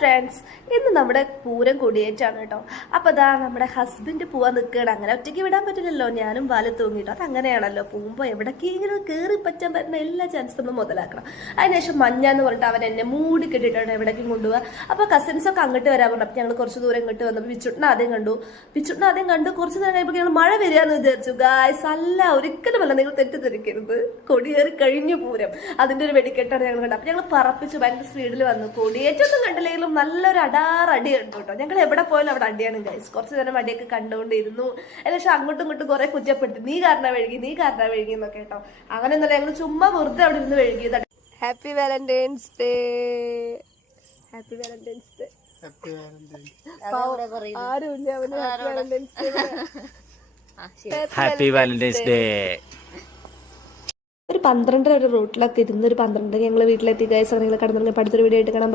Friends, ഇന്ന് നമ്മുടെ പൂരം കൊടിയേറ്റാണ് കേട്ടോ. അപ്പോൾ അതാ നമ്മുടെ ഹസ്ബൻഡ് പോവാൻ നിൽക്കുകയാണ്. അങ്ങനെ ഒറ്റയ്ക്ക് വിടാൻ പറ്റില്ലല്ലോ, ഞാനും വാല് തൂങ്ങിട്ടോ. അതങ്ങനെയാണല്ലോ, പോകുമ്പോൾ എവിടേക്കെങ്കിലും കയറി പറ്റാൻ പറ്റുന്ന എല്ലാ ചാൻസും നമ്മൾ മുതലാക്കണം. അതിനുശേഷം മഞ്ഞ എന്ന് പറഞ്ഞിട്ട് അവൻ എന്നെ മൂടി കെട്ടിയിട്ടാണ് എവിടേക്കും കൊണ്ടുപോകുക. അപ്പോൾ കസിൻസൊക്കെ അങ്ങോട്ട് വരാൻ പറഞ്ഞു. അപ്പോൾ ഞങ്ങൾ കുറച്ച് ദൂരം ഇങ്ങോട്ട് വന്നപ്പോൾ പിച്ചുട്ടിനെ ആദ്യം കണ്ടു. കുറച്ച് നേരം കഴിയുമ്പോൾ ഞങ്ങൾ മഴ വരികയെന്ന് വിചാരിച്ചു. ഗായ്സ്, അല്ല, ഒരിക്കലുമല്ല, നിങ്ങൾ തെറ്റിദ്ധരിക്കരുത്. കൊടിയേറി കഴിഞ്ഞു പൂരം, അതിൻ്റെ ഒരു വെടിക്കെട്ടാണ് ഞങ്ങൾ കണ്ടത്. അപ്പോൾ ഞങ്ങൾ പറപ്പിച്ചു, ഭയങ്കര സ്പീഡിൽ വന്നു. കൊടിയേറ്റൊന്നും കണ്ടില്ലെങ്കിലും നല്ലൊരു അടി കണ്ടു കേട്ടോ. ഞങ്ങൾ എവിടെ പോയാലും അവിടെ അടിയാണ് ഗൈസ്. കുറച്ച് നേരം അടിയൊക്കെ കണ്ടുകൊണ്ടിരുന്നു. പക്ഷെ അങ്ങോട്ടും ഇങ്ങോട്ടും കുറെ കുറ്റപ്പെടുത്തി, നീ കാരണം വഴുകി എന്നൊക്കെ കേട്ടോ. അങ്ങനെയൊന്നുമല്ല, ഞങ്ങൾ ചുമ്മാ വെറുതെ അവിടെ ഇരുന്ന് വഴുകിയത്. Happy Valentine's day. ആരുമില്ല അവന് ഹാപ്പി വാലന്റൈൻസ് ഡേ. ഒരു 12 റൂട്ടിലൊക്കെ ഇരുന്ന് ഒരു 12 ഞങ്ങൾ വീട്ടിലെത്തി ഗൈസ്. നിങ്ങൾ കടന്നു അടുത്തൊരു വീഡിയോ ആയിട്ട് കാണാൻ.